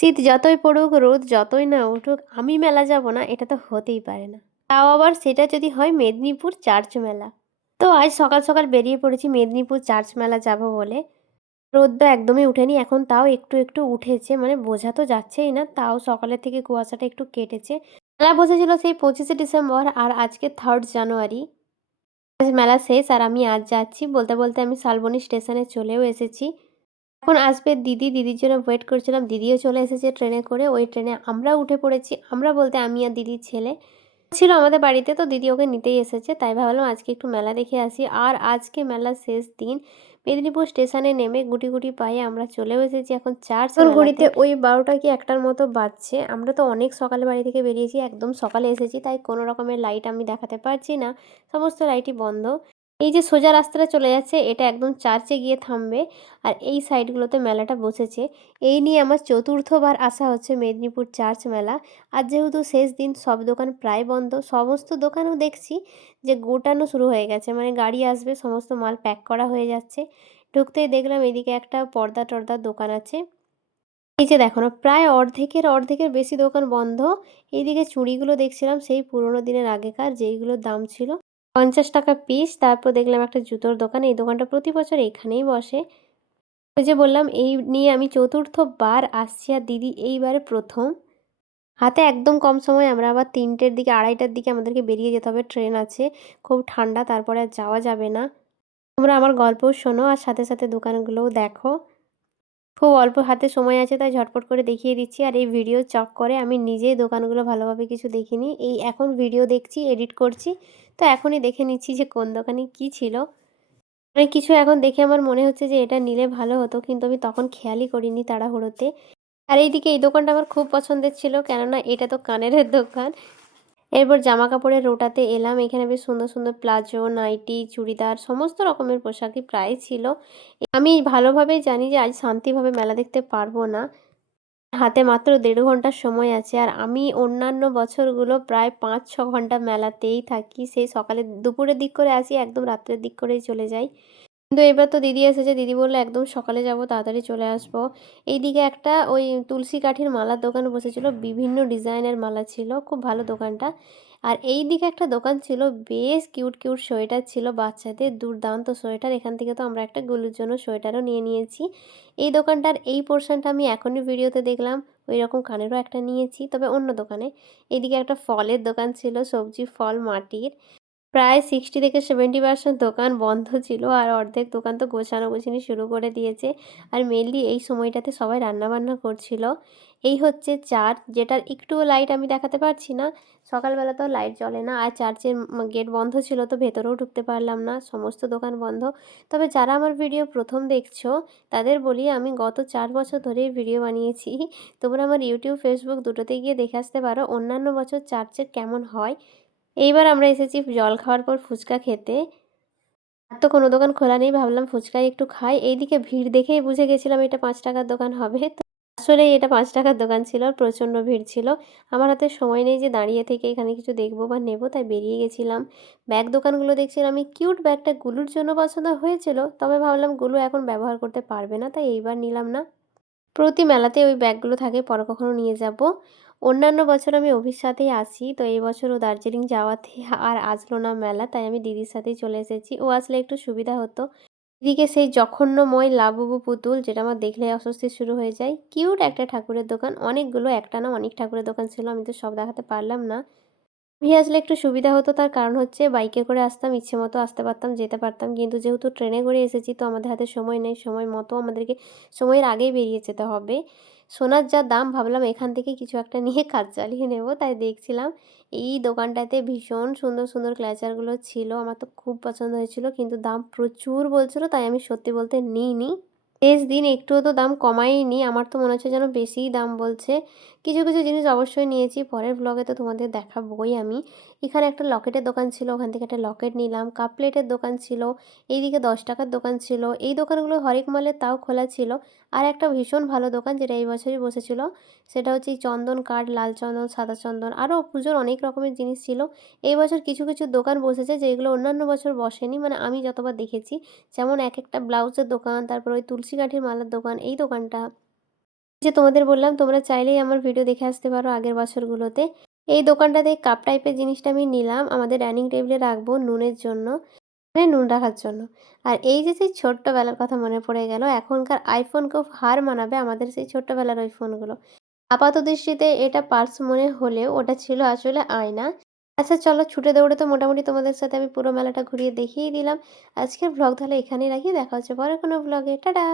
শীত যতই পড়ুক, রোদ যতই না উঠুক, আমি মেলা যাব না, এটা তো হতেই পারে না। তাও আবার সেটা যদি হয় মেদিনীপুর চার্চ মেলা। তো আজ সকাল সকাল বেরিয়ে পড়েছি মেদিনীপুর চার্চ মেলা যাব বলে। রোদ একদমই উঠেনি, এখন তাও একটু একটু উঠেছে মানে বোঝা তো যাচ্ছেই না, তাও সকালের থেকে কুয়াশাটা একটু কেটেছে। মেলা বসেছিল সেই পঁচিশে ডিসেম্বর আর আজকে থার্ড জানুয়ারি। আজ মেলা শেষ আর আমি আজ যাচ্ছি, বলতে বলতে আমি শালবনী স্টেশনে চলেও এসেছি। এখন আসবে দিদি। দিদির জন্য ওয়েট করছিলাম। দিদিও চলে এসেছে ট্রেনে করে। ওই ট্রেনে আমরা উঠে পড়েছি। আমরা বলতে আমি আর দিদির ছেলে। ছিল আমাদের বাড়িতে তো দিদি ওকে নিতেই এসেছে। তাই ভাবলাম আজকে একটু মেলা দেখে আসি। আর আজকে মেলার শেষ দিন মেদিনীপুর স্টেশনে নেমে গুটি গুটি পায়ে আমরা চলেও এসেছি। এখন চার্চ ঘড়িতে ওই বারোটা কি একটার মতো বাজছে? আমরা তো অনেক সকালে বাড়ি থেকে বেরিয়েছি। একদম সকালে এসেছি। তাই কোনো রকমের লাইট আমি দেখাতে পারছি না। সমস্ত লাইটই বন্ধ। এই যে সোজা রাস্তাটা চলে যাচ্ছে, এটা একদম চার্চে গিয়ে থামবে। আর এই সাইডগুলোতে মেলাটা বসেছে। এই নিয়ে আমার চতুর্থবার আসা হচ্ছে মেদিনীপুর চার্চ মেলা। আর যেহেতু শেষ দিন, সব দোকান প্রায় বন্ধ। সমস্ত দোকানও দেখছি যে গোটানো শুরু হয়ে গেছে। মানে গাড়ি আসবে, সমস্ত মাল প্যাক করা হয়ে যাচ্ছে। ঢুকতেই দেখলাম এদিকে একটা পর্দা টর্দার দোকান আছে। এই যে দেখো না, প্রায় অর্ধেকের অর্ধেকের বেশি দোকান বন্ধ। এইদিকে চুড়িগুলো দেখছিলাম, সেই পুরোনো দিনের আগেকার, যেইগুলোর দাম ছিল। পঞ্চাশ টাকা পিস, তারপর দেখলাম একটা জুতোর দোকান, এই দোকানটা প্রতি বছর এখানেই বসে। ওই যে বললাম, এই নিয়ে আমি চতুর্থ বার আসছি আর দিদি এইবারে প্রথম। হাতে একদম কম সময়, আমরা আবার তিনটের দিকে, আড়াইটার দিকে আমাদেরকে বেরিয়ে যেতে হবে, ট্রেন আছে, খুব ঠান্ডা, তারপরে আর যাওয়া যাবে না। তোমরা আমার গল্প শোনো আর সাথে সাথে দোকানগুলোও দেখো। খুব অল্প হাতে সময় আছে, তাই ঝটপট করে দেখিয়ে দিচ্ছি। আর এই ভিডিও চক করে আমি নিজেই দোকানগুলো ভালোভাবে কিছু দেখিনি। এই এখন ভিডিও দেখছি এডিট করছি। তো এখনই দেখে নিচ্ছি যে কোন দোকানে কি ছিল। অনেক কিছু এখন দেখে আমার মনে হচ্ছে যে এটা নিলে ভালো হতো, কিন্তু আমি তখন খেয়ালই করিনি তাড়াহুড়োতে। আর এইদিকে এই দোকানটা আমার খুব পছন্দের ছিল, কেননা এটা তো কানের দোকান। এরপর জামা কাপড়ের রোটাতে এলাম। এখানে বেশ সুন্দর সুন্দর প্লাজো, নাইটি, চুড়িদার সমস্ত রকমের পোশাকই প্রায় ছিল। আমি ভালোভাবেই জানি যে আজ শান্তিভাবে মেলা দেখতে পারব না। হাতে মাত্র দেড় ঘণ্টার সময় আছে আর আমি অন্যান্য বছরগুলো প্রায় পাঁচ, ছ ঘণ্টা মেলাতেই থাকি। সেই সকালে দুপুরের দিক করে আসি, একদম রাত্রের দিক করেই চলে যাই। কিন্তু এবার তো দিদি এসেছে। দিদি বলল, একদম সকালে যাব, তাড়াতাড়ি চলে আসব। এইদিকে একটা ওই তুলসী কাঠির মালার দোকান বসেছিল। বিভিন্ন ডিজাইনের মালা ছিল, খুব ভালো দোকানটা। আর এই দিকে একটা দোকান ছিল, বেশ কিউট কিউট সোয়েটার ছিল বাচ্চাদের, দুর্দান্ত সোয়েটার। এখান থেকে তো আমরা একটা গুলুর জন্য সোয়েটারও নিয়ে নিয়েছি। এই দোকানটার এই পোর্শনটা আমি এখনই ভিডিওতে দেখলাম। ওই রকম কানেরও একটা নিয়েছি, তবে অন্য দোকানে। এদিকে একটা ফলের দোকান ছিল, সবজি, ফল, মাটির। প্রায় সিক্সটি থেকে সেভেন্টি পার্সেন্ট দোকান বন্ধ ছিল আর অর্ধেক দোকান তো গোছানো গোছানি শুরু করে দিয়েছে। আর মেনলি এই সময়টাতে সবাই রান্নাবান্না করছিল। এই হচ্ছে চার্চ যেটার একটুও লাইট আমি দেখাতে পারছি না। সকালবেলা তো লাইট জ্বলে না আর চার্চের গেট বন্ধ ছিল তো ভেতরেও ঢুকতে পারলাম না, সমস্ত দোকান বন্ধ। তবে যারা আমার ভিডিও প্রথম দেখছ, তাদের বলি আমি গত চার বছর ধরেই ভিডিও বানিয়েছি। তোমরা আমার ইউটিউব ফেসবুক দুটোতে গিয়ে দেখে আসতে পারো অন্যান্য বছর চার্চের কেমন হয়। এইবার আমরা এসেছি জল খাওয়ার পর ফুচকা খেতে। আর তো কোনো দোকান খোলা নেই, ভাবলাম ফুচকাই একটু খাই। এইদিকে ভিড় দেখেই বুঝে গেছিলাম এটা পাঁচ টাকার দোকান হবে। তো আসলে এটা পাঁচ টাকার দোকান ছিল আর প্রচণ্ড ভিড় ছিল। আমার হাতে সময় নেই যে দাঁড়িয়ে থেকে এখানে কিছু দেখব বা নেব, তাই বেরিয়ে গেছিলাম। ব্যাগ দোকানগুলো দেখছিলাম, আমি কিউট ব্যাগটা গুলুর জন্য পছন্দ হয়েছিল, তবে ভাবলাম গুলু এখন ব্যবহার করতে পারবে না, তাই এইবার নিলাম না। প্রতি মেলাতে ওই ব্যাগগুলো থাকে, পরে কখনো নিয়ে যাব। অন্যান্য বছর আমি অভির সাথেই আসি তো এই বছর ও দার্জিলিং যাওয়াতে আর আসলো না মেলা, তাই আমি দিদির সাথেই চলে এসেছি। ও আসলে একটু সুবিধা হতো। এদিকে সেই জঘন্যময় লাবুবু পুতুল, যেটা আমার দেখলে অস্বস্তি শুরু হয়ে যায়। কিউট একটা ঠাকুরের দোকান, অনেকগুলো, একটা না অনেক ঠাকুরের দোকান ছিল, আমি তো সব দেখাতে পারলাম না। ভি আসলে একটু সুবিধা হতো তার কারণ হচ্ছে বাইকে করে আসতাম, ইচ্ছে মতো আসতে পারতাম, যেতে পারতাম। কিন্তু যেহেতু ট্রেনে করে এসেছি, তো আমাদের হাতে সময় নেই, সময় মতো আমাদেরকে সময়ের আগেই বেরিয়ে যেতে হবে। সোনার যা দাম, ভাবলাম এখান থেকে কিছু একটা নিয়ে কাজ চালিয়ে নেব, তাই দেখছিলাম এই দোকানটাতে ভীষণ সুন্দর সুন্দর ক্ল্যাচারগুলো ছিল, আমার তো খুব পছন্দ হয়েছিল, কিন্তু দাম প্রচুর বলছিল, তাই আমি সত্যি বলতে নিইনি। শেষ দিন একটুও তো দাম কমাইনি, আমার তো মনে হচ্ছে যেন বেশিই দাম বলছে। কিছু কিছু জিনিস অবশ্যই নিয়েছি। পরের ব্লগে তো তোমাদের দেখাবই আমি। এখানে একটা লকেটের দোকান ছিল, ওখান থেকে একটা লকেট নিলাম। কাপ প্লেটের দোকান ছিল, এইদিকে দশ টাকার দোকান ছিল। এই দোকানগুলো হরেক মালের তাও খোলা ছিল। আর একটা ভীষণ ভালো দোকান যেটা এই বছরই বসেছিল, সেটা হচ্ছে চন্দন কাঠ, লাল চন্দন, সাদা চন্দন আরও পুজোর অনেক রকমের জিনিস ছিল। এই বছর কিছু কিছু দোকান বসেছে যেগুলো অন্যান্য বছর বসেনি। মানে আমি যতবার দেখেছি, যেমন এক একটা ব্লাউজের দোকান, তারপর ওই তুলসী কাঠির মালার দোকান, এই দোকানটা। যে তোমাদের বললাম, তোমরা চাইলেই আমার ভিডিও দেখে আসতে পারো আগের বছরগুলোতে। এই দোকানটাতে কাপ টাইপের জিনিসটা আমি নিলাম, আমাদের ডাইনিং টেবিলে রাখব নুনের জন্য মানে নুন রাখার জন্য। আর এই যে সেই ছোট্টবেলার কথা মনে পড়ে গেল, এখনকার আইফোন খুব হার মানাবে আমাদের সেই ছোট্টবেলার ওই ফোনগুলো আপাত দৃষ্টিতে এটা পার্স মনে হলেও ওটা ছিল আসলে আয়না। আচ্ছা চলো ছুটে দৌড়ে তো মোটামুটি তোমাদের সাথে আমি পুরো মেলাটা ঘুরিয়ে দেখিয়ে দিলাম। আজকের ব্লগ তাহলে এখানেই রাখি, দেখা হচ্ছে পরে কোনো ব্লগে টাটা!